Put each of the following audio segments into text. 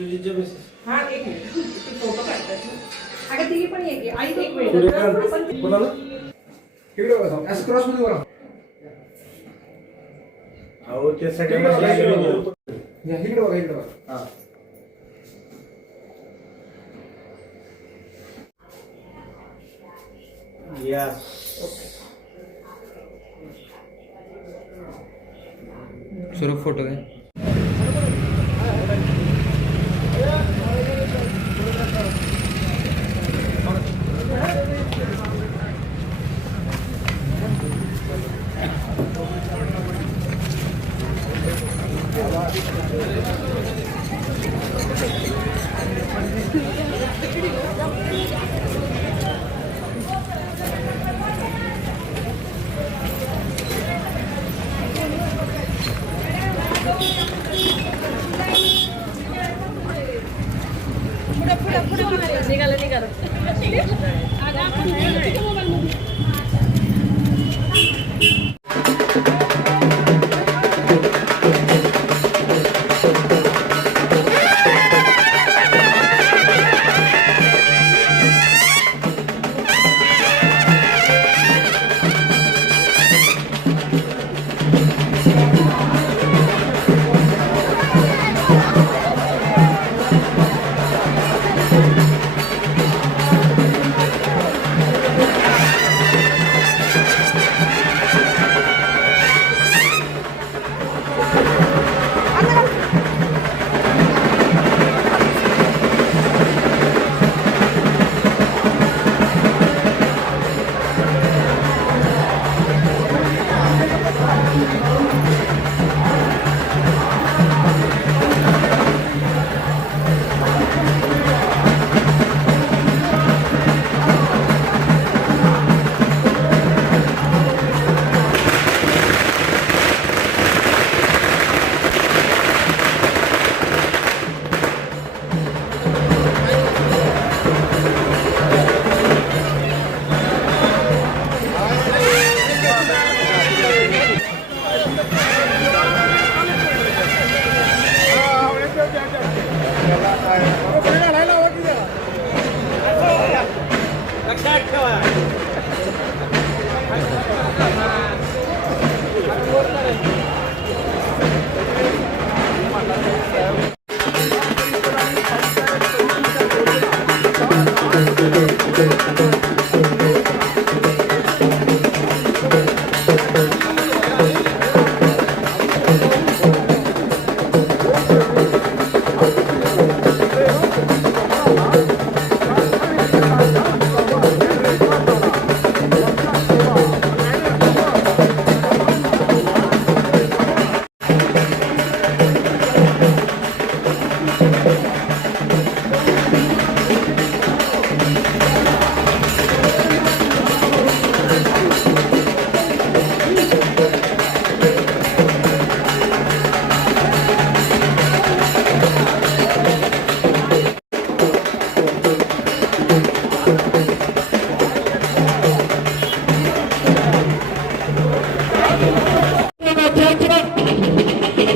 हा एक minute photo काढतात अगं ती पण येते आई एक मिनिट कोणाला इकडे बघा असं क्रॉस मध्ये बघा अहो ते सगळं इकडे बघा हां यस स्वरूप फोटो आहे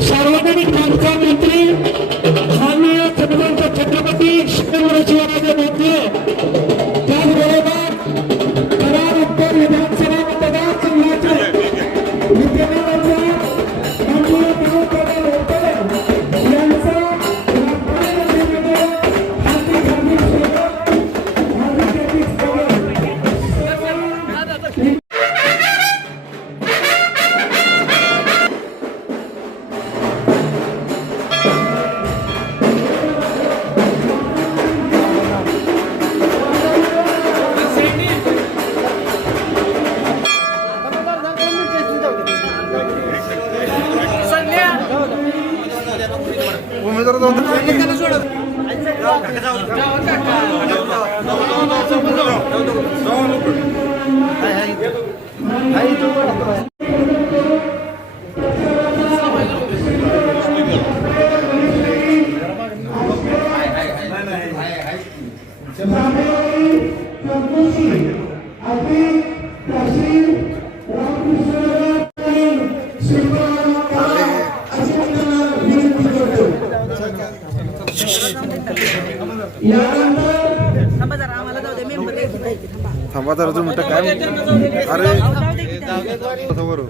सार्वजनिक बांधकाम मंत्री माननीय छत्रपती शिवेंद्रशिवराजे भोसले त्याचबरोबर कराड उत्तर विधानसभा मतदारसंघाचे विद्यमान आमदार माननीय प्रमोद होते यांचा राष्ट्रपतीमध्ये हार्दिक स्वागत. थांबा जरा म्हणतं काय अरे बरोबर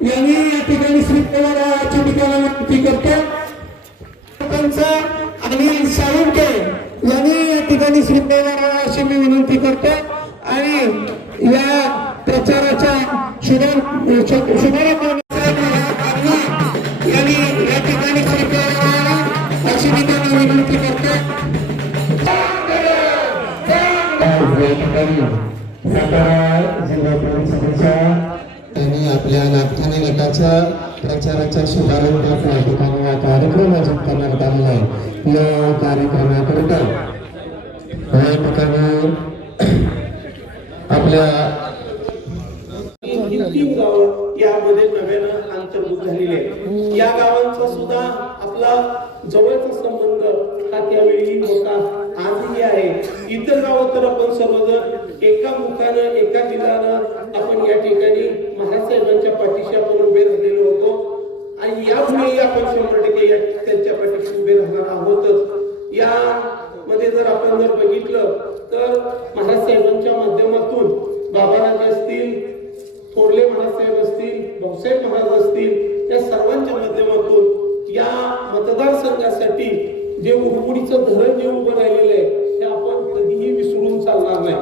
यांनी या ठिकाणी श्रीदेवाची विनंती करतो आणि साळुंके यांनी या ठिकाणी श्रीदेवाची मी विनंती करतो आणि या प्रचाराच्या शुभारंभ यांनी या ठिकाणी श्रीदेवाला अशी मी त्यांना विनंती करतो. सातारा जिल्हा पोलीस त्यांनी आपल्या नागठाणे गटाच्या प्रचाराच्या शुभारंभात या ठिकाणी हा कार्यक्रम आयोजित करण्यात आलेला आहे. या कार्यक्रमाकरिता या ठिकाणी आपल्या तीन गावं यामध्ये नव्यानं अंतर्भूत झालेले आहेत. या गावांचा सुद्धा आपला जवळचा संबंध हा त्यावेळी होता, आजही आहे. इतर गावं तर आपण सर्वजण एका मुखानं एका दिलानं आपण या ठिकाणी महासाहेबांच्या पाठीशी आपण उभे राहिलेलो होतो आणि यापुढेही आपण 100% त्यांच्या पाठीशी उभे राहणार आहोतच. यामध्ये जर आपण बघितलं तर महासाहेबांच्या माध्यमातून बाबाराजे असतील, थोरले महासाहेब असतील, भाऊसाहेब महाराज असतील, या सर्वांच्या माध्यमातून या मतदारसंघासाठी जे उरमुडीचं धरण जे उभं राहिलेलं आहे ते आपण कधीही विसरून चालणार नाही.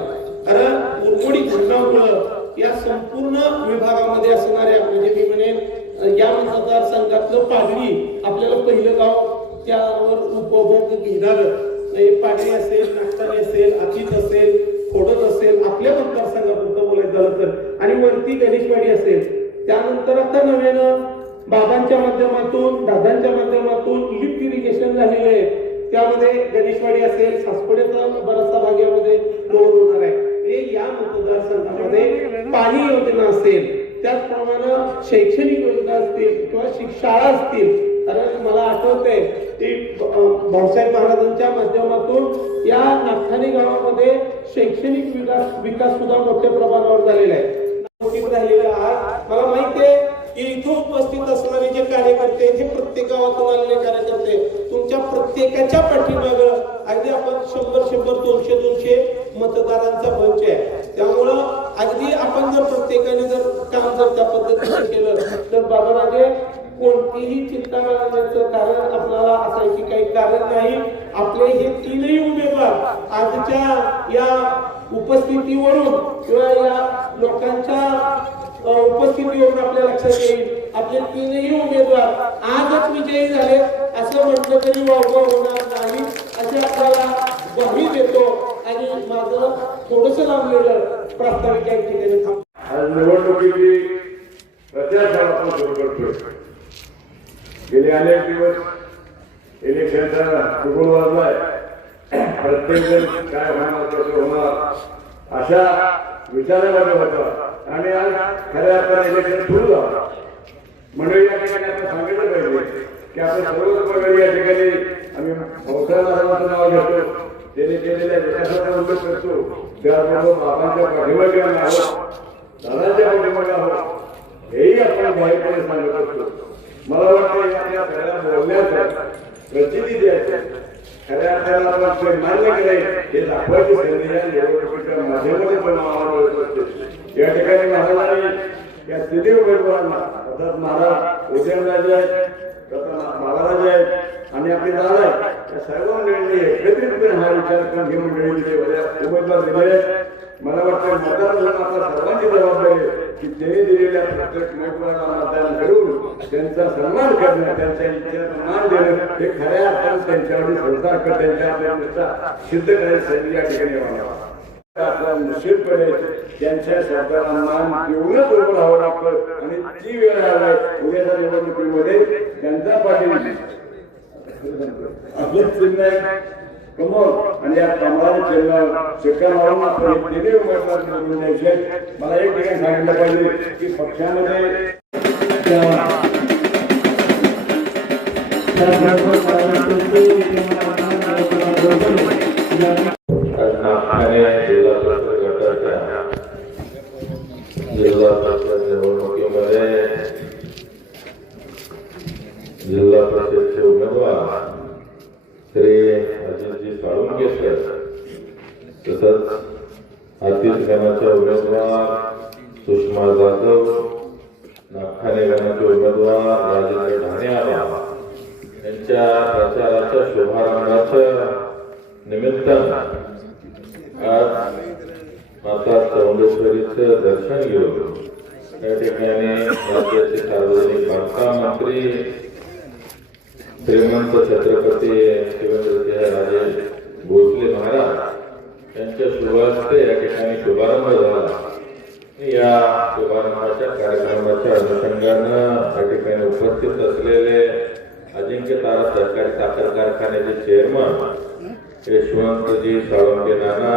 कारण उरमुडी धरणामुळं या संपूर्ण विभागामध्ये असणाऱ्या म्हणजे मी म्हणेन या मतदारसंघातलं पाडवी आपल्याला पहिलं गाव त्यावर उपभोग घेणार. पाडवी असेल, नागठाणे असेल, अतीत असेल, खोडत असेल, आपल्या मतदारसंघापुरतं बोलायचं झालं तर, आणि वरती गणेशवाडी असेल. त्यानंतर आता नव्यानं बाबांच्या माध्यमातून, दादांच्या माध्यमातून लिफ्ट इरिगेशन झालेले आहे. त्यामध्ये गणेशवाडी असेल, सासवडचा बराचसा भाग यामध्ये लोड होणार आहे. या मतदारसंघामध्ये पाणी योजना असेल, त्याचप्रमाणे शैक्षणिक योजना असतील किंवा शाळा असतील. कारण मला आठवतंय की भाऊसाहेब महाराजांच्या माध्यमातून या नागठाणे गावामध्ये शैक्षणिक विकास सुद्धा मोठ्या प्रमाणावर झालेला आहे. आज मला माहिती आहे की इथं उपस्थित असणारे जे कार्यकर्ते हे प्रत्येक गावातून आलेले कार्यकर्ते, तुमच्या प्रत्येकाच्या पाठीमागं अगदी आपण 100, 200 मतदारांचा बंच आहे. त्यामुळं अगदी आपण जर प्रत्येकाने जर काम जर त्या पद्धतीने केलं तर बाबाराजे कोणतीही चिंता करण्याचं कारण आपल्याला असायची काही कारण नाही. आपले हे तीनही उमेदवार आजच्या या उपस्थितीवरून किंवा या लोकांच्या उपस्थितीवरून आपल्या लक्षात येईल, आपले तीनही उमेदवार आजच विजयी झाले असं म्हटलं तरी वावगं होणार नाही असे आपल्याला ग्वाही देतो. आणि माझं थोडंसं लांबलेलं प्रास्ताविक या ठिकाणी थांबतो. निवडणुकीची प्रचार आपण सुरू करतोय. गेले अनेक दिवस इलेक्शनचा सुरू वाजलाय. प्रत्येक जण काय होणार, कसं होणार अशा विचारामध्ये होता आणि आज खऱ्या अर्थाने इलेक्शन सुरू झालं. म्हणजे या ठिकाणी आपण सांगितलं पाहिजे की आपण सर्वच मंडळी या ठिकाणी आम्ही भाऊसाहेब महाराजांचं नाव घेतो, त्यांनी केलेल्या विकासाचा उल्लेख करतो, त्याबरोबर बाबांच्या पाठीमागे आहोत, दादांच्या पाठीमागे आहोत, हेही आपण जाहीरपणे सांगत असतो. मला वाटतं या सगळ्या बोलण्याचं प्रचिती द्यायचं, खऱ्या अर्थाला आपण मान्य केलंय हे दाखवायची संधी या निवडणुकीच्या माध्यमातून पण असते. या ठिकाणी महाराजांनी या तिन्ही उमेदवारांना अर्थात महाराज उदयनराजे आहेत, महाराज आहेत आणि आपले दादा आहेत, या सर्व मंडळींनी एकत्रितपणे हा विचार करून ही मंडळींचे उमेदवार दिले आहेत. मला वाटतं मतदार सर्वांची जबाबदारी आहे की त्यांनी दिलेल्या प्रत्येक उमेदवाराला मतदान करून त्यांचा सन्मान करणं, त्यांच्या इच्छेला मान देणं हे खऱ्या अर्थाने त्यांच्यावरील संस्कार त्यांच्या सिद्ध करायची संधी या ठिकाणी आपल्याला निश्चितपणे त्यांच्या सरकारांना एवढं बरोबर राहावं लागतं आणि ती वेळ आलाय उद्याच्या निवडणुकीमध्ये जनता पार्टी आपलं चिन्ह आहे कमळ आणि या कमळाचे चिन्ह शेतकऱ्यांना आपण तिन्ही उमेदवार निवडून द्यायचे. मला एक ठिकाणी सांगितलं पाहिजे की पक्षामध्ये जिल्हा परिषद निवडणुकीमध्ये जिल्हा परिषदचे उमेदवार श्री अजितजी साळुंखे तसंच आतिश गणाचे उमेदवार सुषमा जाधव, नागठाणे गणाचे उमेदवार राजेंद्र ढाणेआबा यांच्या प्रचाराच्या शुभारंभाच्या निमित्तानं आज माता चौंडेश्वरीचं दर्शन घेऊन या ठिकाणी राज्याचे सार्वजनिक बांधकाम मंत्री श्रीमंत छत्रपती शिवेंद्रराजे भोसले महाराज यांच्या शुभास्ते या ठिकाणी शुभारंभ झाला. या शुभारंभाच्या कार्यक्रमाच्या अनुषंगानं या ठिकाणी उपस्थित असलेले अजिंक्य तारा सहकारी साखर कारखान्याचे चेअरमन यशवंतजी साळुंखे नाना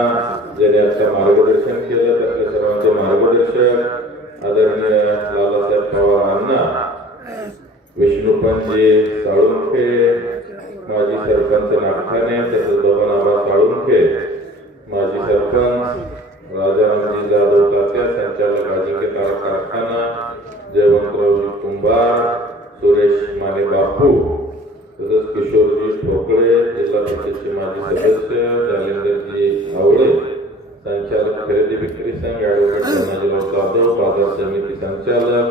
ज्यांनी आता मार्गदर्शन केलं, त्यातले सर्वांचे मार्गदर्शक आदरणीय लालासाहेब पवार अण्णा, विष्णुपंतजी साळुंखे, माजी सरपंच नागठाणे तसंच बबनआबा साळुंखे, माजी सरपंच राजारामजी जाधव तात्या, संचालक अजिंक्य तारा कारखाना, जयवंतरावजी कुंभार, सुरेश माने बापू, तसंच किशोरजी ठोकळे, जिल्हा परिषदचे माजी सदस्य जालिंदरजी आवळे, संचालक खरेदी विक्री संघ ॲडव्होकेट धनाजीराव जाधव, बाजार समिती संचालक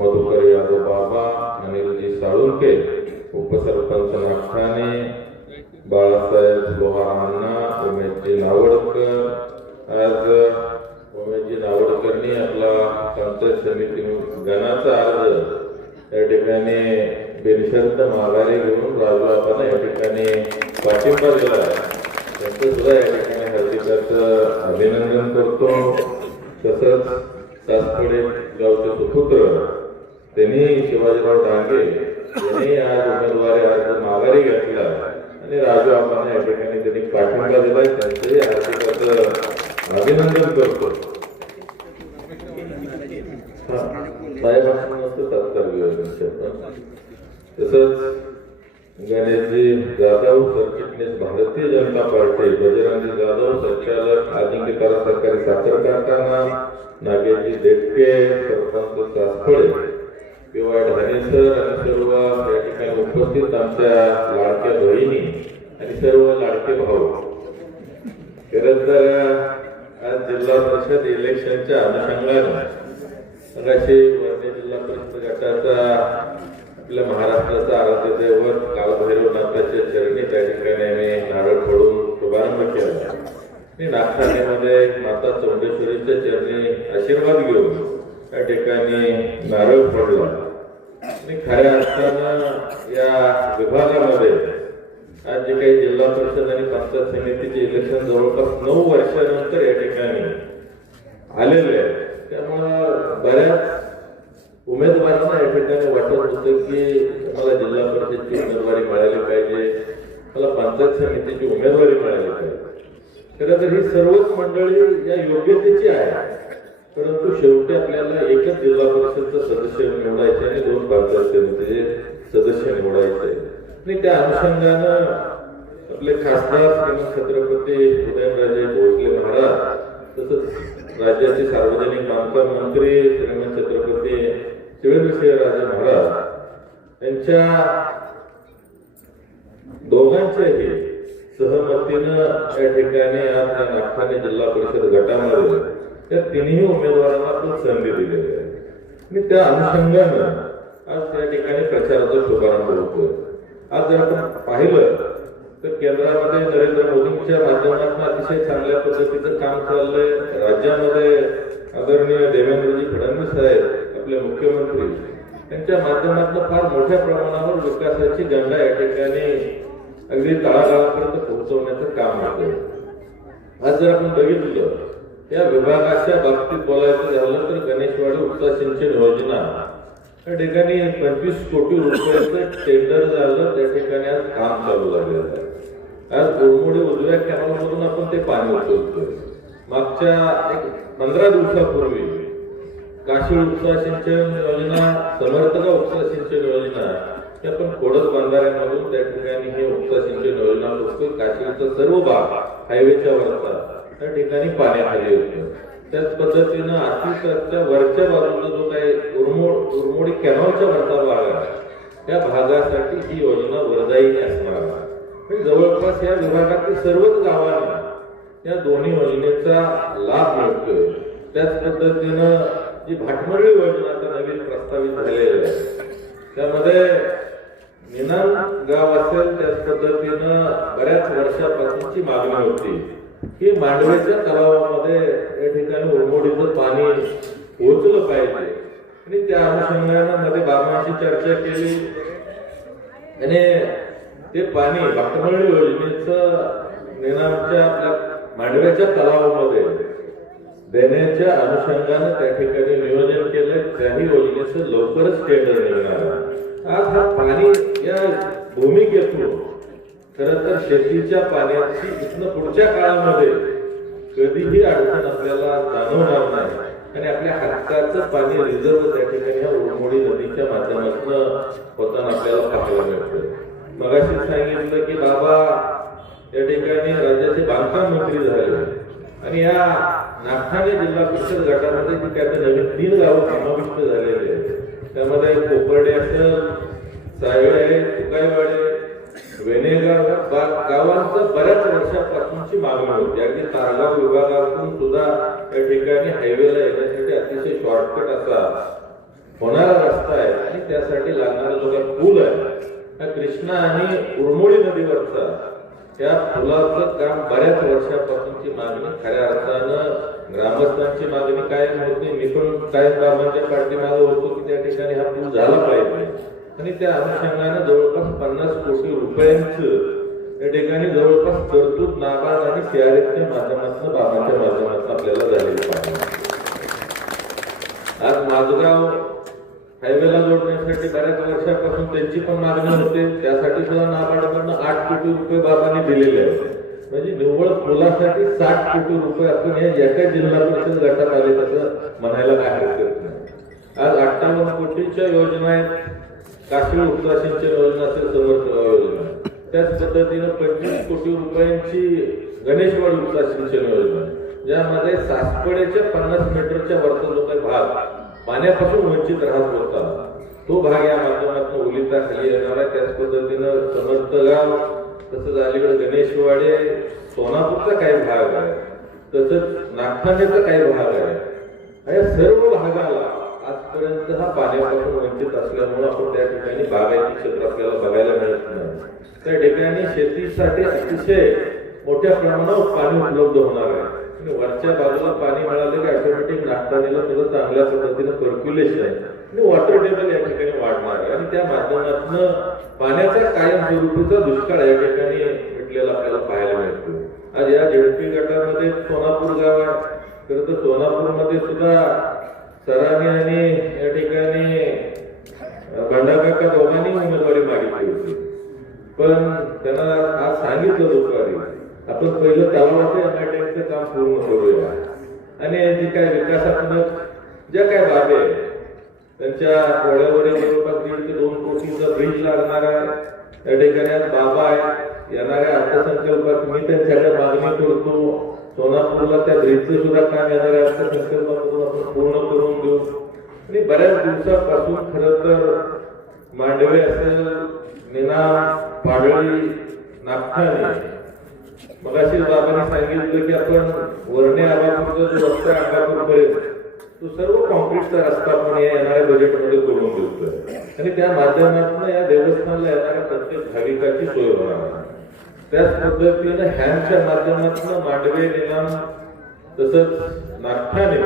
मधुकर यादव बाबा, अनिलजी साळुंखे, उपसरपंच नागठाणे बाळासाहेब लोहारांना, उमेशजी नावडकर. आज उमेशजी नावडकरनी आपला पंचायत समिती गणाचा अर्ज या ठिकाणी बिनशर्त माघारी घेऊन राजूआबांना या ठिकाणी पाठिंबा दिला आहे. त्यांचं सुद्धा या ठिकाणी हार्दिक अभिनंदन करतो. तसंच सासपडे गावचे सुपुत्र त्यांनी शिवाजीराव डांगे यांनी आज उमेदवारी अर्ज माघारी घेतला आणि राजूआबांना या ठिकाणी त्यांनी पाठिंबा दिला. त्यांचंही हार्दिक अभिनंदन करतो. साहेबांना सत्कार घेऊन तसंच गणेशजी जाधव सरचिटणीस भारतीय जनता पार्टी, बजरंगजी जाधव संचालक अजिंक्य तारा सहकारी साखर कारखाना, नागेशजी देटके सरपंच सासपडे, किंवा ढाणेसर आणि सर्व या ठिकाणी उपस्थित आमच्या लाडक्या बहिणी आणि सर्व लाडके भाऊ. खरंच तर आज जिल्हा परिषद इलेक्शनच्या अनुषंगाने अशी वर्धे जिल्हा परिषद गटाचा आपल्या महाराष्ट्राचा आराध्य दैवत कालभैरवनाथाच्या चरणी त्या ठिकाणी आम्ही नारळ फोडून शुभारंभ केला आणि नागठाणेमध्ये माता चौंडेश्वरीच्या चरणी आशीर्वाद घेऊन त्या ठिकाणी नारळ फोडला. आणि खऱ्या अर्थानं या विभागामध्ये आज जे काही जिल्हा परिषद आणि पंचायत समितीचे इलेक्शन जवळपास 9 वर्षानंतर या ठिकाणी आलेले आहे. त्यामुळं बऱ्याच उमेदवारांना या ठिकाणी वाटत होतं की मला जिल्हा परिषदची उमेदवारी मिळाली पाहिजे, मला पंचायत समितीची उमेदवारी मिळाली पाहिजे. खरं तर ही सर्वच मंडळी या योग्यतेची आहे, परंतु शेवटी आपल्याला एकच जिल्हा परिषदचा सदस्य निवडायचे आणि 2 पंचायत समितीचे सदस्य निवडायचे. आणि त्या अनुषंगानं आपले खासदार छत्रपती उदयनराजे भोसले महाराज तसंच राज्याचे सार्वजनिक बांधकाम मंत्री श्रीमंत छत्रपती शिवेंद्रराजे महाराज यांच्या दोघांच्याही सहमतीनं या ठिकाणी आज या नागठाणे जिल्हा परिषद गटामध्ये त्या तिन्ही उमेदवारांना आपण संधी दिलेली आहे. आणि त्या अनुषंगानं आज या ठिकाणी प्रचाराचा शुभारंभ होतोय. आज जर आपण पाहिलं तर केंद्रामध्ये नरेंद्र मोदींच्या माध्यमातून अतिशय चांगल्या पद्धतीचं काम चाललंय. राज्यामध्ये आदरणीय देवेंद्रजी फडणवीस साहेब आपले मुख्यमंत्री त्यांच्या माध्यमातून फार मोठ्या प्रमाणावर विकासाची गंगा या ठिकाणी अगदी तळागाळापर्यंत पोहोचवण्याचं काम होतं. आज जर आपण बघितलं या विभागाच्या बाबतीत बोलायचं झालं तर गणेशवाडी उपसा सिंचन योजना त्या ठिकाणी 25 कोटी रुपयाचं टेंडर झालं. त्या ठिकाणी आज काम चालू झालेलं आहे. आज उरमोडी उजव्या कॅनलमधून आपण ते पाणी उचलतोय. मागच्या 15 दिवसापूर्वी काशीळ उपसा सिंचन योजना, समर्थका उपसा सिंचन योजना हे आपण खोडद बंधाऱ्यामधून त्या ठिकाणी हे उपसा सिंचन योजना करतोय. काशीळचा सर्व भाग हायवेच्या वरचा त्या ठिकाणी पाण्याखाली होतं. त्याच पद्धतीनं आतीच्या वरच्या बाजूला जो काही उरमोडी कॅनॉलच्या वरचा भाग आहे त्या भागासाठी ही योजना वरदायी असणार आहे. जवळपास या विभागातील सर्वच गावांना या दोन्ही योजनेचा लाभ मिळतोय. त्याच पद्धतीनं जी भाटमळी योजना आता नवीन प्रस्तावित झालेली आहे त्यामध्ये निनाम गाव असेल त्याच पद्धतीनं बऱ्याच वर्षापासूनची मागणी होती की मांडवेच्या तलावामध्ये या ठिकाणी उरमोडीचं पाणी पोहोचलं पाहिजे आणि त्या अनुषंगानं मध्ये बाबांशी चर्चा केली आणि ते पाणी भाटमळी योजनेचं निनामच्या आपल्या मांडव्याच्या तलावामध्ये देण्याच्या अनुषंगानं त्या ठिकाणी नियोजन केलं. त्याही योजनेचं लवकरच टेंडर निघणार आहे. आज हा पाणी या भूमिकेतून खरं तर शेतीच्या पाण्याची इथनं पुढच्या काळामध्ये कधीही अडचण आपल्याला जाणवणार नाही आणि आपल्या हक्काचं पाणी रिझर्व त्या ठिकाणी ह्या उरमोडी नदीच्या माध्यमातून होताना आपल्याला पाहायला मिळतं. मगाशी सांगितलं की बाबा या ठिकाणी राज्याचे बांधकाम मंत्री झाले आणि या नागठाणे जिल्हा परिषद गटामध्ये जी काय नवीन 3 गावं समाविष्ट झालेली आहेत. त्यामध्ये कोपर्डे असेल, सायळे, तुकाईवाडे, वेणेगाव गावांचं बऱ्याच वर्षापासूनची मागणी होती. अगदी तारगाव विभागातून सुद्धा या ठिकाणी हायवेला येण्यासाठी अतिशय शॉर्टकट असा होणारा रस्ता आहे आणि त्यासाठी लागणारा जो काही पूल आहे हा कृष्णा आणि उरमोडी नदीवरचा त्या पुलाचं काम बऱ्याच वर्षापासूनची मागणी खऱ्या अर्थानं ग्रामस्थांची मागणी कायम होती. मी पण कायम बाबांच्या पाठीमागे होतो की त्या ठिकाणी हा पूल झाला पाहिजे आणि त्या अनुषंगानं जवळपास 50 कोटी रुपयांचं या ठिकाणी जवळपास तरतूद नाबार्ड आणि सीआरएफच्या माध्यमातून बाबांच्या माध्यमातून आपल्याला झालेली पाहिजे. आज माझगाव हायवेला जोडण्यासाठी बऱ्याच वर्षापासून त्यांची पण मागणी होते. त्यासाठी सुद्धा नाबार्डकडनं 8 कोटी रुपये बाबांनी दिलेले आहेत. म्हणजे निव्वळ पुलासाठी 60 कोटी रुपये आपण या एका जिल्हा परिषद गटात आले तसं म्हणायला काय हरकत नाही. आज 58 कोटीच्या योजना आहेत. काशीळ उपसा सिंचन योजना असेल, समर्थका योजना, त्याच पद्धतीनं 25 कोटी रुपयांची गणेशवाडी उपसा सिंचन योजना ज्यामध्ये सासपडेच्या 50 मीटरच्या वरचा जो काही भाग पाण्यापासून वंचित राहत होता तो भाग या माध्यमातून ओलिता खाली येणार आहे. त्याच पद्धतीनं समर्थगाव, तसंच अलीकडे गणेशवाडे, सोनापूरचा काही भाग आहे, तसंच नागठाणेचा काही भाग आहे. या सर्व भागाला आजपर्यंत हा पाण्यापासून वंचित असल्यामुळे आपण त्या ठिकाणी बागायती क्षेत्र आपल्याला बघायला मिळत नाही. त्या ठिकाणी शेतीसाठी अतिशय मोठ्या प्रमाणावर पाणी उपलब्ध होणार आहे. वरच्या बाजूला पाणी मिळालं की ऑटोमॅटिक नागठाणेला सुद्धा चांगल्या पद्धतीनं सर्क्युलेशन आणि वॉटर टेबल या ठिकाणी वाढणार आहे आणि त्या माध्यमातून पाण्याचा कायमस्वरूपीचा दुष्काळ या ठिकाणी मिटलेला आपल्याला पाहायला मिळतो. आज या झेडपी गटामध्ये सोनापूर गाव आहे. खरं तर सोनापूरमध्ये सुद्धा सरांनी आणि या ठिकाणी भंडारकाका दोघांनी उमेदवारी मागितली होती, पण त्यांना आज सांगितलं दुपारी आपण पहिलं तलावाचं एमआयटीचं काम पूर्ण करूया आणि जी काय विकासात्मक ज्या काय बाबी आहे त्यांच्या डोळ्यावरील जवळपास 1.5 ते 2 कोटीचा ब्रिज लागणार आहे. त्या ठिकाणी आज बाबा आहे. येणाऱ्या अर्थसंकल्पात मी त्यांच्याकडे मागणी करतो सोनापूरला त्या ब्रिजचं सुद्धा काम येणाऱ्या अर्थसंकल्पातून आपण पूर्ण करून देऊ. आणि बऱ्याच दिवसापासून खरं तर मांडवे असेल, निनाम, पाडळी, नागठाणे, मगाशी बाबांनी सांगितलं की आपण वरणे आबापूरचा जो रस्ता अंगापूरपर्यंत तो सर्व कॉन्क्रीटचा रस्ता आपण या येणाऱ्या बजेटमध्ये करून देतोय आणि त्या माध्यमातून या देवस्थानला येणाऱ्या प्रत्येक भाविकाची सोय होणार आहे. त्याच पद्धतीनं ह्यांच्या माध्यमातून मांडवे, निलाम, तसंच नागठाणे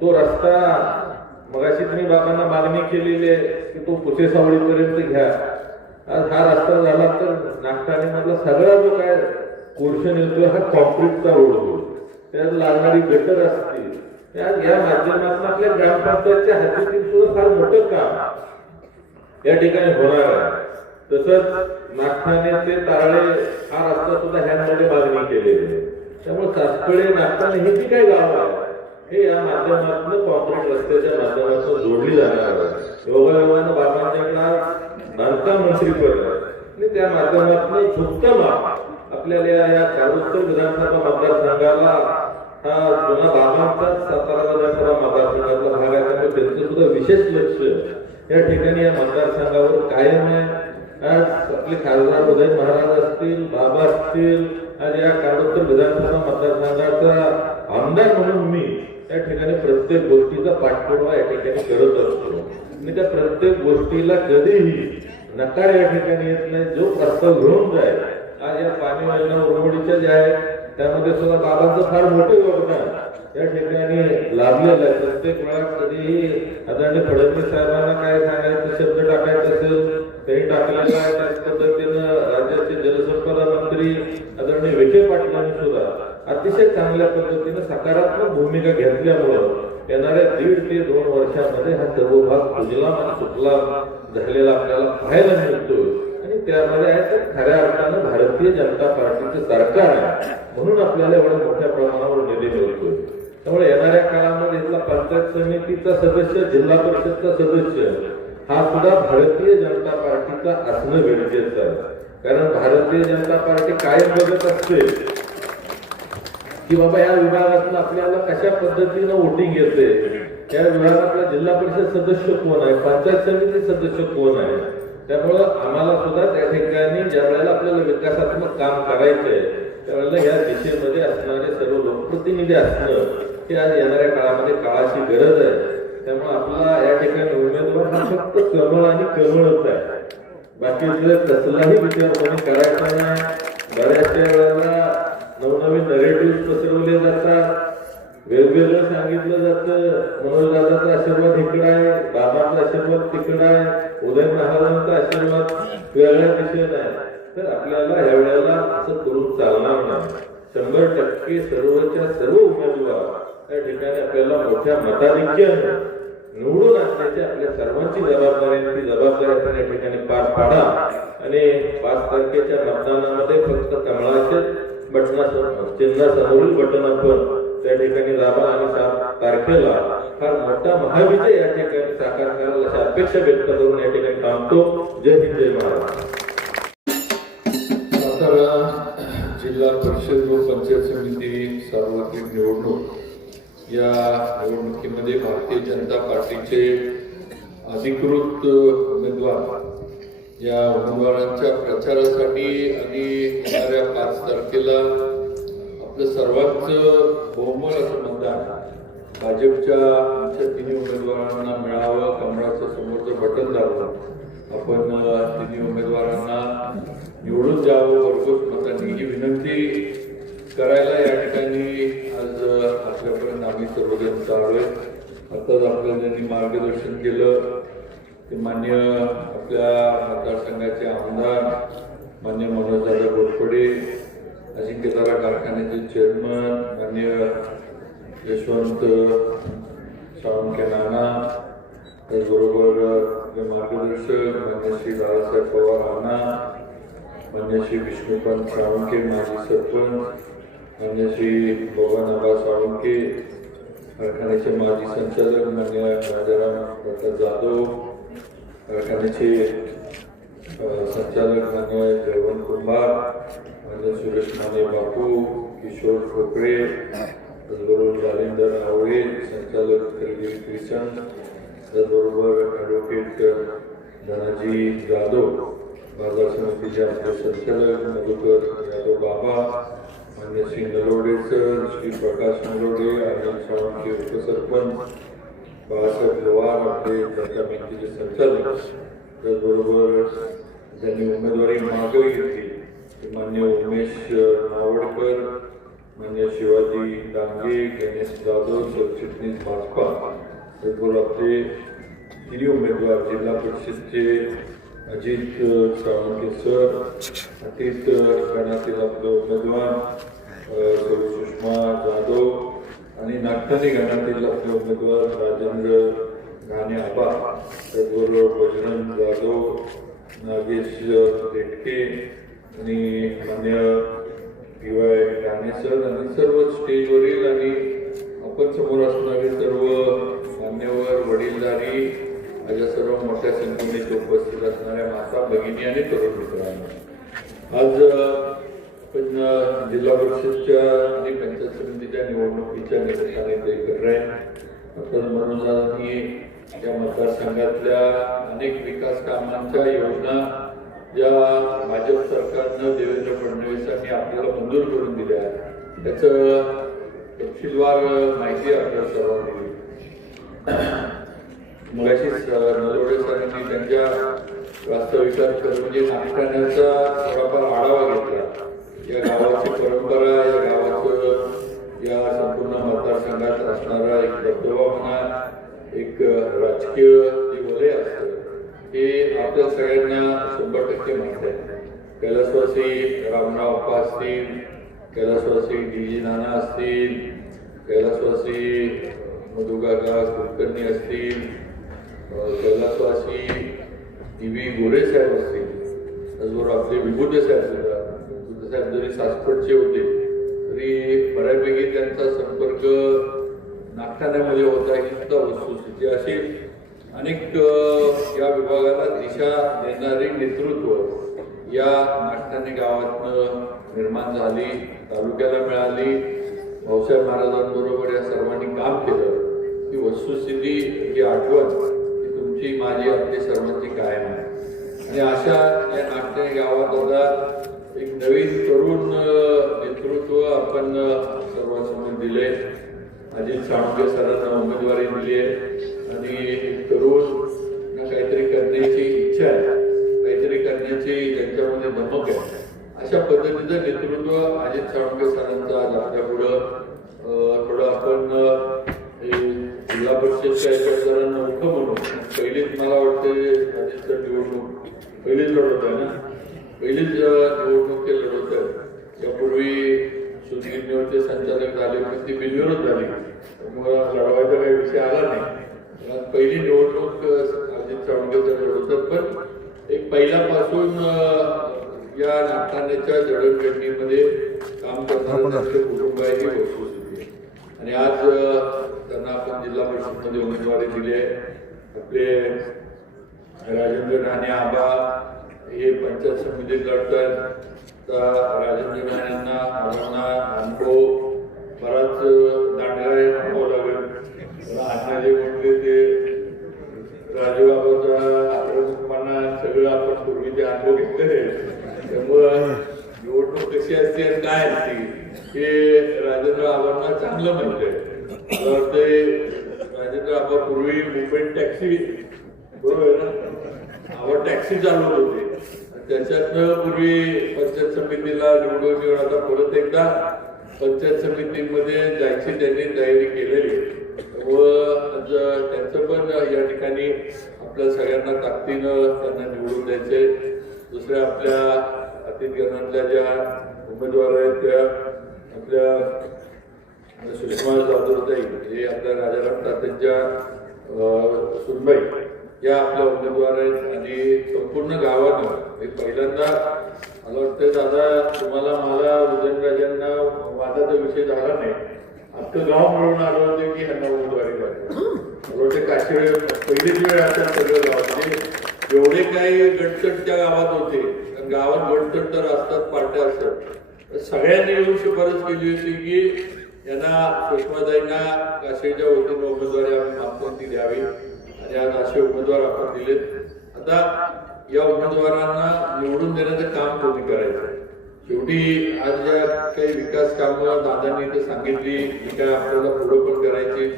तो रस्ता मगाशी तुम्ही बाबांना मागणी केलेली आहे की तो पुसेसावळीपर्यंत घ्या. आज हा रस्ता झाला तर नागठाणे मधला सगळा जो काय पोर्शन येतोय हा कॉन्क्रीटचा रोड होईल. त्यात लागणारी गटर असतील, या माध्यमातून आपल्या ग्रामपंचायतच्या हद्दीतील सुद्धा फार मोठं काम या ठिकाणी होणार आहे. तसंच नागठाणे ते तारळे हा रस्ता सुद्धा ह्यांमध्ये मागणी केलेली आहे. त्यामुळे सासपळे नागठाणे ही जी काही गावं आहे हे या माध्यमातून कॉन्क्रीट रस्त्याच्या माध्यमातून जोडली जाणार आहे. योगायोगानं बाबांच्याकडे बांधकाम मंत्रीपद आहे आणि त्या माध्यमातून झुकतं आपल्याला या कारुत्तर विधानसभा मतदारसंघाला हा जुना बाबांचाच सातारा विधानसभा मतदारसंघातला भाग आहे. त्यामुळे त्यांचं सुद्धा विशेष लक्ष या ठिकाणी या मतदारसंघावर कायम आहे. आज आपले खासदार उदय महाराज असतील, बाबा असतील, आज या कारुत्तर विधानसभा मतदारसंघाचा आमदार म्हणून मी या ठिकाणी प्रत्येक गोष्टीचा पाठपुरावा या ठिकाणी करत असतो आणि त्या प्रत्येक गोष्टीला कधीही नकार या ठिकाणी येत नाही. जो प्रस्ताव घेऊन जाईल, आज या पाणी योजना उरमोडीच्या ज्या आहेत त्यामध्ये सुद्धा बाबांचं फार मोठं योगदान या ठिकाणी लाभलेलं आहे. प्रत्येक वेळा कधीही आदरणीय फडणवीस साहेबांना काय सांगायचं, शब्द टाकायचं असेल तरी टाकलेलं आहे. त्याच पद्धतीनं राज्याचे जलसंपदा मंत्री आदरणीय विखे पाटलांनी सुद्धा अतिशय चांगल्या पद्धतीनं सकारात्मक भूमिका घेतल्यामुळं येणाऱ्या 1.5 ते 2 वर्षांमध्ये हा सर्व भाग सुजलाम आणि सुफलाम झालेला आपल्याला पाहायला मिळतो. आणि त्यामध्ये आहे तर खऱ्या अर्थानं भारतीय जनता पार्टीचं सरकार आहे म्हणून आपल्याला एवढ्या मोठ्या प्रमाणावर निधी मिळतोय. त्यामुळे येणाऱ्या काळामध्ये इथला पंचायत समितीचा सदस्य, जिल्हा परिषदचा सदस्य हा सुद्धा भारतीय जनता पार्टीचा असणं गरजेचं आहे. कारण भारतीय जनता पार्टी कायम बघत असते की बाबा या विभागातलं आपल्याला कशा पद्धतीनं वोटिंग येते, या विभागातला जिल्हा परिषद सदस्य कोण आहे, पंचायत समिती सदस्य कोण आहे. त्यामुळं आम्हाला सुद्धा त्या ठिकाणी ज्या वेळेला आपल्याला विकासात्मक काम करायचंय त्यावेळेला या दिशेमध्ये असणारे सर्व लोकप्रतिनिधी असणं हे आज येणाऱ्या काळामध्ये काळाची गरज आहे. त्यामुळे आपला या ठिकाणी उमेदवार हा फक्त कमळ आणि कमळच आहे. बाकीचं कसलाही विचार कोणी करायचा नाही. बऱ्याचशा वेळेला नवनवीन नरेटिव्ह पसरवले जातात, वेगवेगळं सांगितलं जातं. मनोज दादाचा आशीर्वाद इकडं आहे, बाबांचा आशीर्वाद तिकडं आहे, उदय महाराजांचा आशीर्वाद वेगळ्या दिशेने आहे. तर आपल्याला ह्या वेळेला असं करून चालणार नाही. 100% सर्वच्या सर्व उमेदवार या ठिकाणी आपल्याला मोठ्या मताधिक्याने निवडून आणण्याची आपल्या सर्वांची जबाबदारी, ती जबाबदारी आपण या ठिकाणी पार पाडा आणि 5 तारखेच्या मतदानामध्ये फक्त कमळाचे चिन्हासमोरील बटन आपण त्या ठिकाणी दाबा आणि 7 तारखेला फार मोठा महाविजय या ठिकाणी साकार करायला अशा अपेक्षा व्यक्त करून या ठिकाणी थांबतो. जय हिंद, जय महाराष्ट्र. सातारा जिल्हा परिषद व पंचायत समिती सार्वत्रिक निवडणूक या निवडणुकीमध्ये भारतीय जनता पार्टीचे अधिकृत उमेदवार या उमेदवारांच्या प्रचारासाठी आणि येणाऱ्या 5 तारखेला आपलं सर्वांचं बहुमत असं मतदान भाजपच्या आमच्या 3 उमेदवारांना मिळावं. कमळाचं समोरचं बटन दाबून आपण 3 उमेदवारांना निवडून द्यावं भरघोस मतांनी ही विनंती करायला या ठिकाणी आज आपल्यापर्यंत आम्ही सर्वजण आलोय. आताच आपल्याला त्यांनी मार्गदर्शन केलं ते मान्य आपल्या मतदारसंघाचे आमदार मान्य मनोजदादा घोरपडे, अजिंक्यतारा कारखान्याचे चेअरमन मान्य यशवंत साळुंखे नाना, त्याचबरोबर मार्गदर्शक मान्य श्री दादासाहेब पवार राणा, मान्य श्री विष्णुपंत साळुंखे माजी सरपंच, मान्य श्री बबनआबा साळुंखे कारखान्याचे माजी संचालक मान्य राजाराम प्रसाद जाधव, कारखान्याचे संचालक मान्य जयवंत कुंभार, मान्य सुरेश माने बापू, किशोर ठोकळे, त्याचबरोबर जालिंदर आवळे संचालक खरेदी क्रिशन, त्याचबरोबर ॲडव्होकेट धनाजी जाधव बाजार समितीचे आमचे संचालक मधुकर यादव बाबा, मान्य श्री नलोडे सर, श्री प्रकाश नलोडे, अनिल साळुंखे उपसरपंच, बाळासाहेब पवार आपले जनता बँकेचे संचालक, त्याचबरोबर ज्यांनी उमेदवारी मागे घेतली मान्य उमेश नावडकर, मान्य शिवाजी डांगे, गणेश जाधव, सरचिटणीस भाजपा, त्याचबरोबर आपले 3 उमेदवार जिल्हा परिषदचे अजित साळुंखे सर, अतीत गणातील आपले उमेदवार सुषमा जाधव आणि नागठाणे गणातील आपले उमेदवार राजेंद्र घाणे आबा, त्याचबरोबर बजरंग जाधव, नागेश रेटके आणि मान्य PY घाणे सर आणि सर्व स्टेजवरील आणि आपण समोर असणारे सर्व मान्यवर, वडीलधारी, माझ्या सर्व मोठ्या संख्येने उपस्थित असणाऱ्या माता, भगिनी आणि तरुण मित्रांनो, आज आपण जिल्हा परिषदच्या आणि पंचायत समितीच्या निवडणुकीच्या निकषाने ते करत आहे. आपण मनोजांनी या मतदारसंघातल्या अनेक विकास कामांच्या योजना ज्या भाजप सरकारनं देवेंद्र फडणवीसांनी आपल्याला मंजूर करून दिल्या त्याचं तपशीलवार माहिती आपल्याला सर्वांनी दिली. मगाशी नलवडे सरांनी त्यांच्या वास्तविकात म्हणजे नागठाण्याचा थोडाफार आढावा घेतला. या गावाची परंपरा, या गावाचं या संपूर्ण मतदारसंघात असणारा एक दबदबा म्हणा, एक राजकीय जे वलय असतं हे आपल्या सगळ्यांना 100% माहित आहे. कैलासवासी रामराव अप्पा असतील, कैलासवासी DG नाना असतील, कैलासवासी मधुकाका कुलकर्णी असतील, कैलासवासी DV गोरे साहेब असतील, त्याचबरोबर आपले विभूते साहेब जरी सासपटचे होते तरी बऱ्यापैकी त्यांचा संपर्क नागठाण्यामध्ये होता ही सुद्धा वस्तुस्थिती. अशी अनेक या विभागाला दिशा देणारी नेतृत्व या नागठाणे गावातनं निर्माण झाली, तालुक्याला मिळाली. भाऊसाहेब महाराजांबरोबर या सर्वांनी काम केलं. ही वस्तुस्थिती, ही आठवण ही तुमची, माझी, आपली सर्वांची कायम आहे. आणि अशा या नागठाणे गावात आता एक नवीन तरुण नेतृत्व आपण सर्वांसमोर दिले. अजित साळुंखे सरांना उमेदवारी दिली आहे आणि तरुण काहीतरी करण्याची इच्छा आहे, काहीतरी करण्याची त्यांच्यामध्ये धमक आहे. अशा पद्धतीचं नेतृत्व अजित साळुंखे सरांचं आज आपल्या पुढं थोडं आपण जिल्हा परिषदच्या याच्यात मोठं म्हणून पहिलीच मला वाटते अजितचं निवडणूक पहिलीच लढवत आहे ना, पहिलीच निवडणूक ते लढवत आहे. यापूर्वी सुनियोजित संचालक झाले पण ती बिनविरोध झाली, त्यामुळे लढवायचा काही विषय आला नाही. पहिली निवडणूक अजित साळुंखेचं लढवतात. पण एक पहिल्यापासून या नागठाण्याच्या जडणघडणीमध्ये काम करणारं कुटुंब आहे ही वस्तुस्थिती. आणि आज त्यांना आपण जिल्हा परिषदमध्ये उमेदवारी दिली आहे. आपले राजेंद्र घाणे आबा हे पंचायत समितीत लढतात. राजेंद्र घाण्यांना आबांना अनुभव बराच दांडगा अनुभव लागेल. आजचे म्हटले ते राजूबाबाचा प्रमुखपणा सगळं आपण पूर्वीचे अनुभव घेतलेले. त्यामुळं निवडणूक कशी असते आणि काय असते हे राजेंद्र आबांना चांगलं माहिती आहे. ते राजेंद्र आबा पूर्वी मुंबईत टॅक्सी, बरोबर आहे ना, आबा टॅक्सी चालवत होते. त्याच्यातनं पूर्वी पंचायत समितीला निवडून येऊन आता परत एकदा पंचायत समितीमध्ये जायची त्यांनी तयारी केलेली. व त्यांचं पण या ठिकाणी आपल्या सगळ्यांना ताकदीनं त्यांना निवडून द्यायचे. दुसऱ्या आपल्या अतिथीगणातल्या ज्या उमेदवार आहेत त्या आपल्या सुषमा जाधवताई, हे आपल्या राजाराम तात्यांच्या सुनबाई या आपल्या उमेदवार आहेत. आणि संपूर्ण गावानं पहिल्यांदा मला वाटतं दादा तुम्हाला मला उदयनराजांना वादाचा विषय झाला नाही, अख्खं गाव मिळून आलं होतं की ह्यांना उमेदवारी द्यायची. मला वाटतं काशी वेळ पहिलीच वेळ आता सगळं गावाचे एवढे काही गटतट त्या गावात होते. गावात गटतट तर असतात, पार्ट्या असतात. सगळ्यांनी येऊन शिफारस केली होती की यांना सुषमाताईंना काशीच्या वतीनं उमेदवारी आम्ही मागतो ती द्यावी. आणि आज असे उमेदवार आपण दिलेत. आता या उमेदवारांना निवडून देण्याचं काम कोणी करायचं. शेवटी आज ज्या काही विकास कामं दादांनी इथं सांगितली ती काय आपल्याला पुढे पण करायची.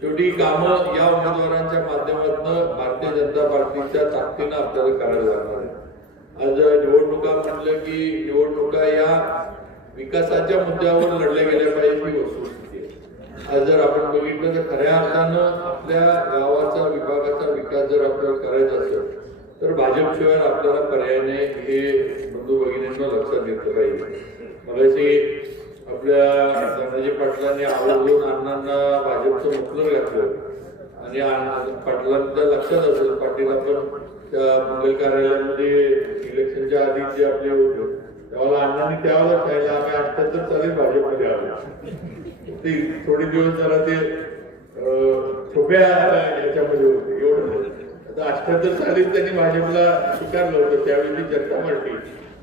शेवटी कामं या उमेदवारांच्या माध्यमातून भारतीय जनता पार्टीच्या ताकदीनं आपल्याला करायला लागणार आहे. आज निवडणुका म्हटलं की निवडणुका या विकासाच्या मुद्द्यावर लढल्या गेल्या पाहिजे ही वस्तुस्थिती आहे. आज जर आपण बघितलं तर खऱ्या अर्थानं आपल्या गावाचा विभागाचा विकास जर आपल्याला करायचा असेल तर भाजपशिवाय आपल्याला पर्याय नाही हे बंधू भगिनींना लक्षात घेतलं पाहिजे. मगाशी आपल्या धनाजी पाटलांनी आवर्जून अण्णांना भाजपचं मुखलर घातलं आणि पाटलांच्या लक्षात असेल, पाटील आपण त्या मंगल कार्यालयामध्ये इलेक्शनच्या आधी जे आपले होते त्यावेळेला अण्णांनी त्यावेळेला सांगितलं आम्ही 78 साली भाजपमध्ये आलो. ती थोडी दिवस जरा ते छोट्या याच्यामध्ये होते एवढं. आता 78 साली त्यांनी भाजपला स्वीकारलं होतं, त्यावेळी ती चर्चा मांडली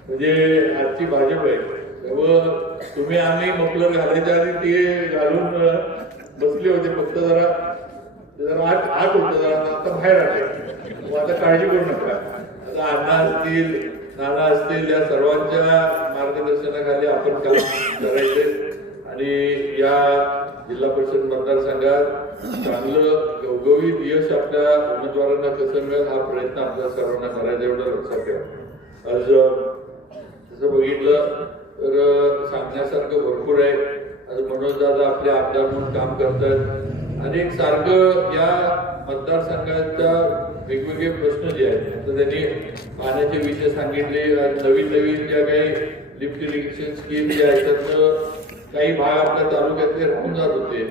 म्हणजे आजची भाजप आहे. त्यामुळं तुम्ही आम्ही मफलर घालायच्या आधी ते घालून बसले होते, फक्त जरा आत होतं जरा, आता बाहेर आले. मग आता काळजी करू नका. आता अण्णा असतील, नाना असतील, या सर्वांच्या मार्गदर्शनाखाली आपण काम करायचे आणि या जिल्हा परिषद मतदारसंघात चांगलं घवघवीत यश आपल्या उमेदवारांना कसं मिळेल हा प्रयत्न आपल्या सर्वांना करायचा, एवढं लक्षात ठेवा. आज तसं बघितलं तर सांगण्यासारखं भरपूर आहे. आज मनोज दादा आपले आमदार म्हणून काम करतात आणि एक सारखं या मतदारसंघाच्या वेगवेगळे प्रश्न जे आहेत तर त्यांनी पाण्याचे विषय सांगितले. नवीन नवीन ज्या काही लिफ्ट इरिगेशन स्कीम ज्या आहेत त्यातनं काही भाग आपल्या तालुक्यातले राहून जात होते,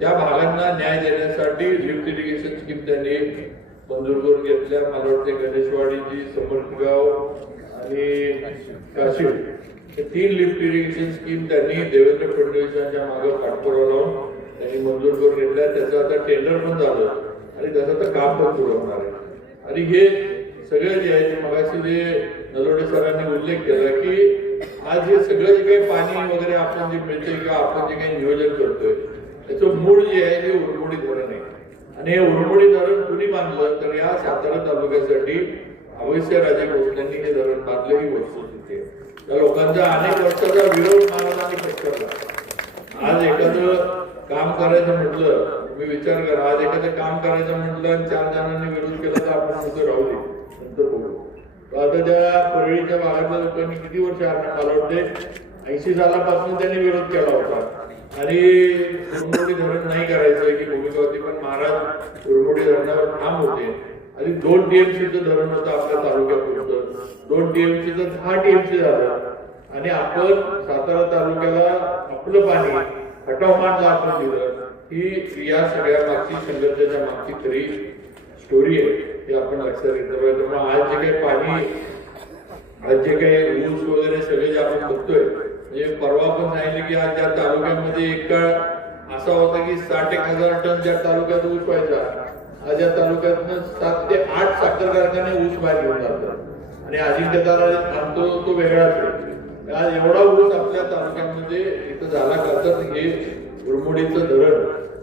त्या भागांना न्याय देण्यासाठी लिफ्ट इरिगेशन स्कीम त्यांनी मंजूर करून घेतल्या. मला वाटते गणेशवाडीची, समर्थगाव आणि काशीळ हे 3 लिफ्ट इरिगेशन स्कीम त्यांनी देवेंद्र फडणवीसांच्या मागे पाठपुरावा लावून त्यांनी मंजूर करून घेतल्या. त्याचं आता टेंडर पण झालं आणि त्याचं तर काम पण सुरू होणार आहे. आणि हे सगळं जे आहे ते मगाशी जे नलवडे सरांनी उल्लेख केला की आज हे सगळं जे काही पाणी वगैरे आपण जे मिळते किंवा आपण जे काही नियोजन करतोय त्याचं मूळ जे आहे ते उरमोडी धरण आहे. आणि हे उरमोडी धरण कुणी बांधलं तर या सातारा तालुक्यासाठी अवश्य राजे भोसलेंनी हे धरण बांधलं ही वस्तुस्थिती आहे. त्या लोकांचा अनेक वर्षाचा विरोध महाराजांनी पत्करला. आज एखादं काम करायचं म्हटलं, तुम्ही विचार करा, आज एखादं काम करायचं म्हटलं आणि 4 जणांनी विरोध केला तर आपण तिथं राहू दे, नंतर बघू. आता त्या परळीच्या भागातल्या लोकांनी किती वर्ष मला वाटते 80 सालापासून त्यांनी विरोध केला होता आणि उरमोडी धरण नाही करायचं ही भूमिका होती. पण महाराज उरमोडी धरणावर ठाम होते आणि 2 TMCचं धरण होतं आपल्या तालुक्यापुरतं. 2 TMCचं 10 TMC झालं आणि आपण सातारा तालुक्याला आपलं पाणी हटावमानला आपण दिलं. ही या सगळ्या मागची संघर्षाच्या मागची खरी स्टोरी आहे, हे आपण लक्षात घेतलं पाहिजे. त्यामुळे आज जे काही पाणी, आज जे काही ऊस वगैरे सगळे जे आपण बघतोय, म्हणजे परवा पण सांगितले की आज त्या तालुक्यामध्ये एक काळ असा होता की 60,000 टन ज्या तालुक्यात ऊस व्हायचा, आज या तालुक्यातनं 7 ते 8 साखर कारखाने ऊस बाहेर घेऊन जातात आणि अजिंक्यतारा थांबतो तो वेगळाच आहे. आज एवढा ऊस आपल्या तालुक्यामध्ये इथं झाला करतात. हे उरमोडीचं धरण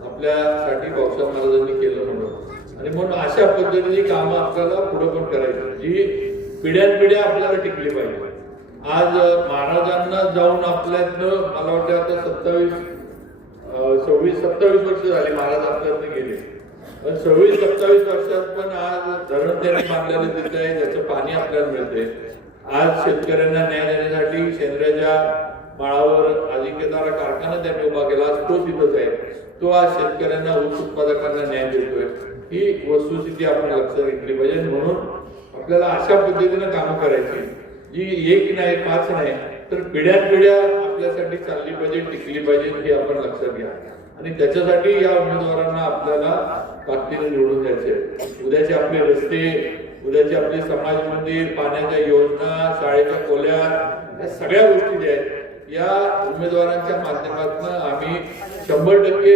आपल्यासाठी भाऊसाहेब महाराजांनी केलं म्हणून आणि म्हणून अशा पद्धतीची कामं आपल्याला पुढे पण करायची जी पिढ्यानपिढ्या आपल्याला टिकली पाहिजे. आज महाराजांना जाऊन आपल्यातनं मला वाटतं आता 26-27 वर्ष झाली महाराज आपल्यातनं गेले. पण 26-27 वर्षात पण आज धरण त्यांनी बांधलेलं तिथे आहे, त्याचं पाणी आपल्याला मिळते. आज शेतकऱ्यांना न्याय देण्यासाठी शेंद्राच्या माळावर अजिंक्यतारा कारखाना त्यांनी उभा केला, आज तो तिथंच आहे. तो आज शेतकऱ्यांना, ऊस उत्पादकांना न्याय देतोय. ही वस्तुस्थिती आपण लक्षात घेतली पाहिजे. म्हणून आपल्याला अशा पद्धतीनं कामं करायची जी 1 नाही 5 नाही तर पिढ्यानपिढ्या आपल्यासाठी चालली पाहिजे, टिकली पाहिजे, हे आपण लक्षात घ्या. आणि त्याच्यासाठी या उमेदवारांना आपल्याला ताकदीने निवडून द्यायचे. उद्याचे आपले रस्ते, उद्याचे आपले समाज मंदिर, पाण्याच्या योजना, शाळेच्या खोल्या, या सगळ्या गोष्टी ज्या आहेत या उमेदवारांच्या माध्यमातून आम्ही 100%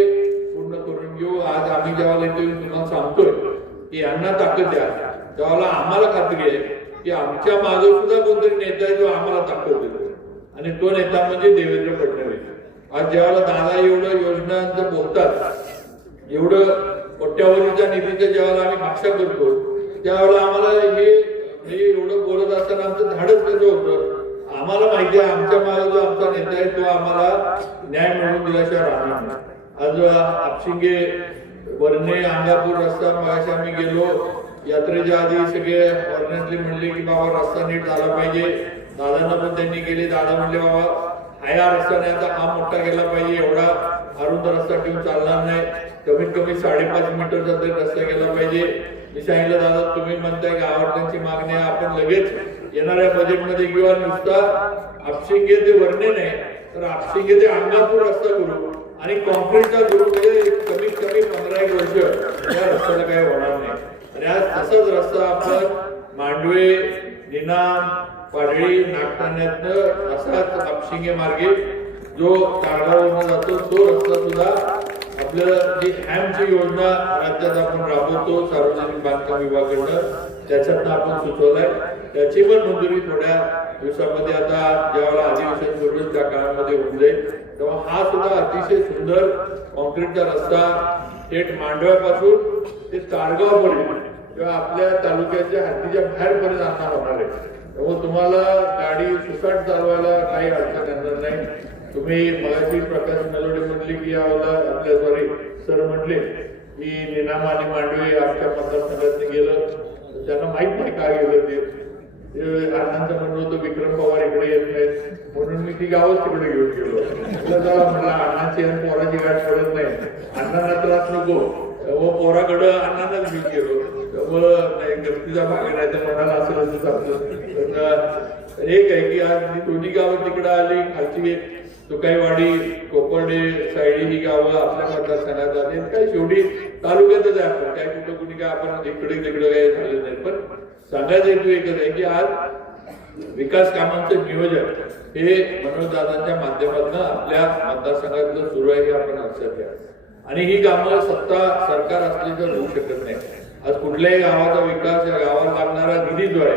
पूर्ण करून घेऊ. आज आम्ही जेव्हा तुम्हाला सांगतोय की यांना ताकद द्या, तेव्हा आम्हाला खात्री आहे की आमच्या मागे सुद्धा कोणतरी नेता आहे जो आम्हाला ताकद देतो आणि तो नेता म्हणजे देवेंद्र फडणवीस. आज जेव्हा दादा एवढं योजनांचं बोलतात, एवढं कोट्यावधीच्या निधीचं जेव्हा आम्ही भाषा करतो त्यावेळेला आम्हाला हे एवढं बोलत असताना आमचं धाडस कसं होतं. आम्हाला माहिती आहे आमच्या मागे जो आमचा नेता आहे तो आम्हाला न्याय मिळवून दिल्याशिवाय राहणार नाही. आज आपशिंगे वरणे अंगापूर रस्ता मगाशी आम्ही गेलो, यात्रेच्या आधी सगळे वर्णातले म्हणले की बाबा रस्ता नीट झाला पाहिजे. दादांना पण त्यांनी गेले, दादा म्हणले बाबा हा रस्ता नाही आता हा मोठा गेला पाहिजे, एवढा अरुंद रस्ता ठेवून चालणार नाही, कमीत कमी 5.5 मीटरचा तरी रस्ता गेला पाहिजे. मी सांगितलं दादा तुम्ही म्हणताय गावार्थ्यांची मागणी आहे, आपण लगेच येणाऱ्या बजेटमध्ये किंवा नुसता आपशिंगे ते वरणे नाही तर आपशिंगे ते अंगापूर रस्ता करू आणि कॉन्क्रीटचा करू, म्हणजे कमीत कमी 15-1 वर्ष या रस्त्याला काही होणार नाही. आणि आज तसाच रस्ता आपण मांडवे, निनाम, पाडळी, नागठाण्यातनं असाच आपशिंगे मार्गे जो कारवारवरून जातो तो रस्ता सुद्धा आपलं जी हॅमची योजना राज्यात आपण राबवतो सार्वजनिक बांधकाम विभागाकडनं, त्याच्यातनं आपण सुचवलाय. त्याची पण मंजुरी थोड्या दिवसामध्ये आता ज्यावेळेला अधिवेशन सुरू होईल त्या काळामध्ये होऊन जाईल. तेव्हा हा सुद्धा अतिशय सुंदर कॉन्क्रीटचा रस्ता थेट मांडव्यापासून ते तारगावपर्यंत किंवा आपल्या तालुक्याच्या हद्दीच्या बाहेरपर्यंत आणणार होणार आहे. त्यामुळे तुम्हाला गाडी सुसाट चालवायला काही अडचण येणार नाही. तुम्ही मगाशी प्रकाश मेलोडे म्हटले की यावेळेला आपल्याद्वारे सर म्हटले की निनाम आणि मांडवे आमच्या मतदारसंघात गेलं, त्यांना माहित नाही का गेलं ते. अण्णांचं म्हणणं होतं विक्रम पवार इकडे येत नाहीत म्हणून मी ती गावच तिकडे घेऊन गेलो. जरा म्हणलं अण्णाची आणि पोराची गाठ पडत नाही, अण्णांना त्रास नको, व पोराकडं अण्णांनाच घेऊन गेलो. त्यामुळं नाही गर्दीचा भाग नाही तर म्हणाला असं चालतं. एक आहे की आज मी दोन्ही गावं तिकडं आली, खालची तुकाईवाडी, कोपर्डे, सायडी ही गावं आपल्या मतदारसंघात आली. काय शेवटी तालुक्यातच आहे आपण, काय कुठं कुणी काय आपण इकडे तिकडे काही झालं नाही. पण सांगायचं हेतू एकच आहे की आज विकास कामांचं नियोजन हे मनोजदादांच्या माध्यमातून आपल्या मतदारसंघातलं सुरू आहे हे आपण लक्षात घ्या. आणि ही कामं सत्ता सरकार असल्याचं होऊ शकत नाही. आज कुठल्याही गावाचा विकास या गावाला लागणारा निधी जो आहे,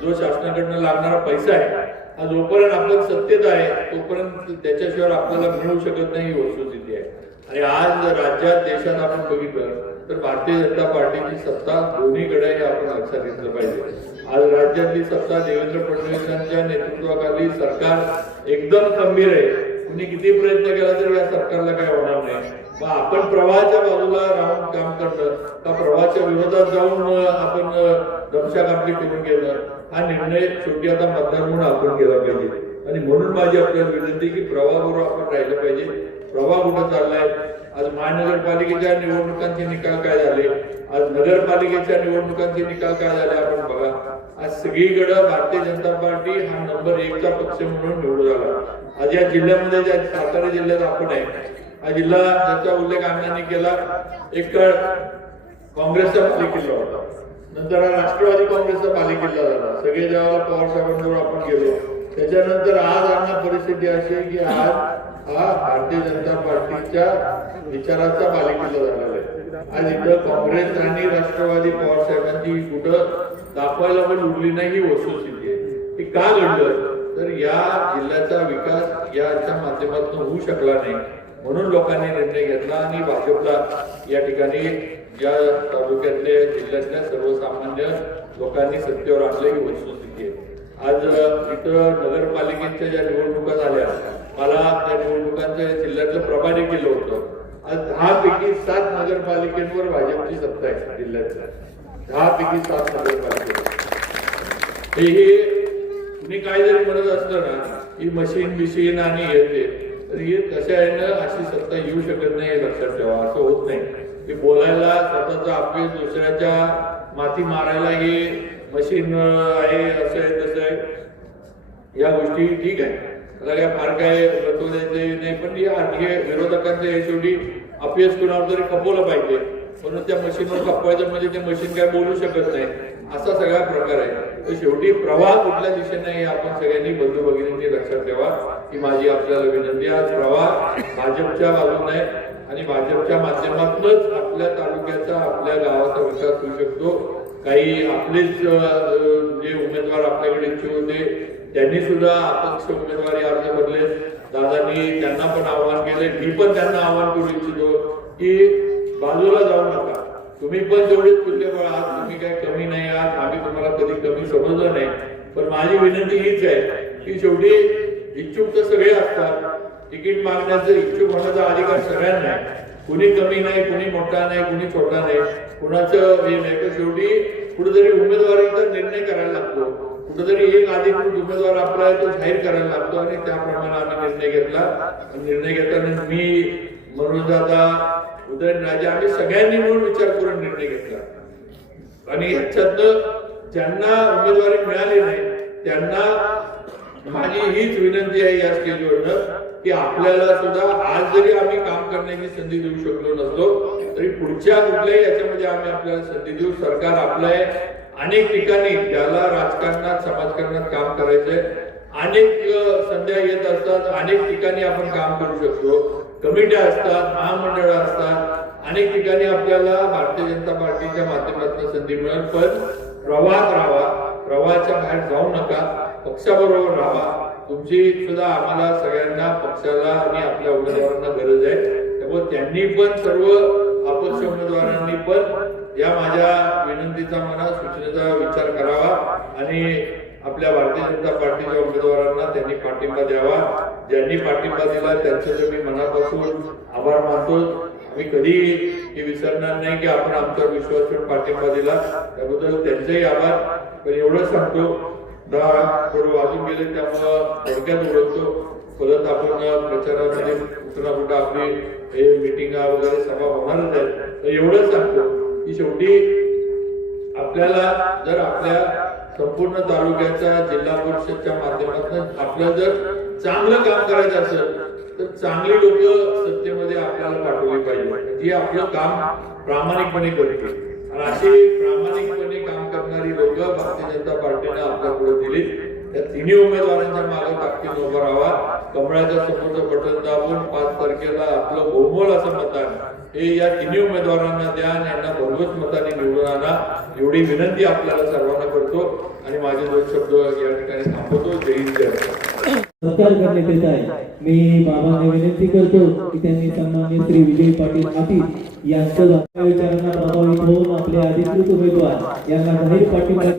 जो शासनाकडनं लागणारा पैसा आहे, हा जोपर्यंत आपण सत्तेत आहे तोपर्यंत त्याच्याशिवाय आपल्याला मिळू शकत नाही ही वस्तुस्थिती आहे. आणि आज राज्यात देशात आपण बघितलं तर भारतीय जनता पार्टीची सत्ता दोन्हीकडे हे आपण लक्षात घेतलं पाहिजे. आज राज्यातली सत्ता देवेंद्र फडणवीसांच्या नेतृत्वाखाली सरकार एकदम खंबीर आहे. कुणी किती प्रयत्न केला तरी या सरकारला काय होणार नाही. मग आपण प्रवाहाच्या बाजूला राहून काम करणं का प्रवाहाच्या विरोधात जाऊन आपण दमशाकापली करून गेलं, हा निर्णय शेवटी आता मतदार म्हणून आपण केला पाहिजे. आणि म्हणून माझी आपल्याला विनंती की प्रवाहाबरोबर आपण राहिलं पाहिजे. प्रवाह कुठं चाललाय? आज महानगरपालिकेच्या निवडणुकांचे निकाल काय झाले, आज नगरपालिकेच्या निवडणुकांचे निकाल काय झाले आपण बघा. आज सगळीकडे भारतीय जनता पार्टी हा नंबर 1चा पक्ष म्हणून निवडून आला. आज या जिल्ह्यामध्ये ज्या सातारा जिल्ह्यात आपण आहे, हा जिल्हा ज्याचा उल्लेख अण्णांनी केला, एक काळ काँग्रेसचा पालिकिल्ला होता, नंतर हा राष्ट्रवादी काँग्रेसचा पालिकिल्ला झाला. सगळे जेव्हा पवार साहेबांजवळ आपण गेलो, त्याच्यानंतर आज अण्णा परिस्थिती अशी आहे की आज हा भारतीय जनता पार्टीच्या विचाराचा पालिकिल्ला झालेला आहे. आज इथं काँग्रेस आणि राष्ट्रवादी पवार साहेबांची कुठं दाखवायला पण उरली नाही ही वस्तुस्थिती आहे. हे का घडलं तर या जिल्ह्याचा विकास याच्या माध्यमातून होऊ शकला नाही, म्हणून लोकांनी निर्णय घेतला आणि भाजपला या ठिकाणी या तालुक्यातल्या जिल्ह्यातल्या सर्वसामान्य लोकांनी सत्तेवर आणलं ही वस्तुस्थिती आहे. आज इथं नगरपालिकेच्या ज्या निवडणुका झाल्या, मला त्या निवडणुकांचं जिल्ह्यातलं प्रभारी केलं होतं. आज 10 पैकी 7 नगरपालिकेवर भाजपची सत्ता आहे जिल्ह्यातल्या. 10 पैकी 7 नगरपालिका. हे तुम्ही काय जरी म्हणत असलं ना ही मशीन बिशीन आणि येते, तर हे कशा आहे ना अशी सत्ता येऊ शकत नाही हे लक्षात ठेवा. असं होत नाही की बोलायला स्वतःचा अपयश दुसऱ्याच्या माती मारायला हे मशीन आहे, असं आहे तसं आहे, या गोष्टी ठीक आहे, त्याला काय फार काय महत्व द्यायचे नाही. पण हे विरोधकांचं हे शेवटी अपयश कुणावर तरी खपवलं पाहिजे, म्हणून त्या मशीनवर खपवायचं म्हणजे ते मशीन काय बोलू शकत नाही, असा सगळा प्रकार आहे. तर शेवटी प्रवाह कुठल्या दिशेने हे आपण सगळ्यांनी बंधू भगिनींनी लक्षात ठेवा ही माझी आपल्याला विनंती. आज प्रवाह भाजपच्या बाजूने आहे आणि भाजपच्या माध्यमातूनच आपल्या तालुक्याचा आपल्या गावाचा विकास होऊ शकतो. काही आपलेच जे उमेदवार आपल्याकडे इच्छुक होते त्यांनी सुद्धा अपक्ष उमेदवारी अर्ज भरले. दादांनी त्यांना पण आवाहन केले, मी पण त्यांना आवाहन करू इच्छितो की बाजूला जाऊ नका, तुम्ही पण तेवढेच तुल्यबळ आहात, तुम्ही काय कमी नाही आहात, आम्ही तुम्हाला कधी कमी समजलं नाही. पण माझी विनंती हीच आहे की शेवटी इच्छुक तर सगळे असतात, तिकीट मागण्याचं इच्छुक होण्याचा अधिकार सगळ्यांना आहे. कुणी कमी नाही, कुणी मोठा नाही, कुणी छोटा नाही, कुणाचं हे नाही. तर शेवटी कुठेतरी उमेदवारीचा निर्णय करायला लागतो, कुठेतरी एक अधिकृत उमेदवार आपला आहे तो जाहीर करायला लागतो आणि त्याप्रमाणे आम्ही निर्णय घेतला. निर्णय घेताना मी, मनोजदादा, उदयनराजे आम्ही सगळ्यांनी मिळून विचार करून निर्णय घेतला. आणि याच्यातनं ज्यांना उमेदवारी मिळाली नाही त्यांना माझी हीच विनंती आहे या स्टेजवरनं की आपल्याला सुद्धा आज जरी आम्ही काम करण्याची संधी देऊ शकलो नसतो तरी पुढच्या कुठल्याही याच्यामध्ये आम्ही आपल्याला संधी देऊ. सरकार आपल्या अनेक ठिकाणी ज्याला राजकारणात समाजकारणात काम करायचंय अनेक संध्या येत असतात, अनेक ठिकाणी आपण काम करू शकतो. कमिट्या असतात, महामंडळ असतात, अनेक ठिकाणी आपल्याला भारतीय जनता पार्टीच्या माध्यमातून संधी मिळेल. पण प्रवाहात राहा, प्रवाहाच्या बाहेर जाऊ नका, पक्षाबरोबर राहा. तुमची सुद्धा आम्हाला सगळ्यांना पक्षाला आणि आपल्या उमेदवारांना गरज आहे. त्यामुळे त्यांनी पण सर्व अपक्ष उमेदवारांनी पण या माझ्या विनंतीचा म्हणा सूचनेचा विचार करावा आणि आपल्या भारतीय जनता पार्टीच्या उमेदवारांना त्यांनी पाठिंबा द्यावा. ज्यांनी पाठिंबा दिला त्यांचं तर मी मनापासून आभार मानतो. आम्ही कधी हे विसरणार नाही की आपण आमचा विश्वास ठेवून पाठिंबा दिला, त्याबद्दल त्यांचेही आभार. पण एवढंच सांगतो, थोडं वाजून गेले त्यामुळं थोडक्यात ओळखतो. परत आपण प्रचारामध्ये कुठं कुठं आपली हे मिटिंगा वगैरे सभा होणारच आहेत. तर एवढंच सांगतो की शेवटी आपल्याला जर आपल्या संपूर्ण तालुक्याच्या जिल्हा परिषदच्या माध्यमातून आपलं जर चांगलं काम करायचं असेल तर चांगली लोक सत्तेमध्ये आपल्याला पाठवली पाहिजे, जी आपलं काम प्रामाणिकपणे करतील. आणि अशी प्रामाणिकपणे काम करणारी लोक भारतीय जनता पार्टीने आपल्या पुढे दिली. त्या तिन्ही उमेदवारांच्या मागे ताकदीने उभं राहावा. कमळाच्या समोरचं बटन दाबून 5 तारखेला आपलं बहुमोल असं मतदान हे या तिन्ही उमेदवारांना द्या आणि यांना भरघोस मताने निवडून आणा, एवढी विनंती आपल्याला सर्वांना करतो आणि माझे 2 शब्द या ठिकाणी थांबवतो. जय हिंद, जय महाराष्ट्र. सत्कार करण्यात येत आहे. मी बाबांना विनंती करतो की त्यांनी सन्माननीय श्री विजय पाटील पाटील यांच्या विचारांना प्रभावित होऊन आपले अधिकृत उमेदवार यांना जाहीर पाठिंबा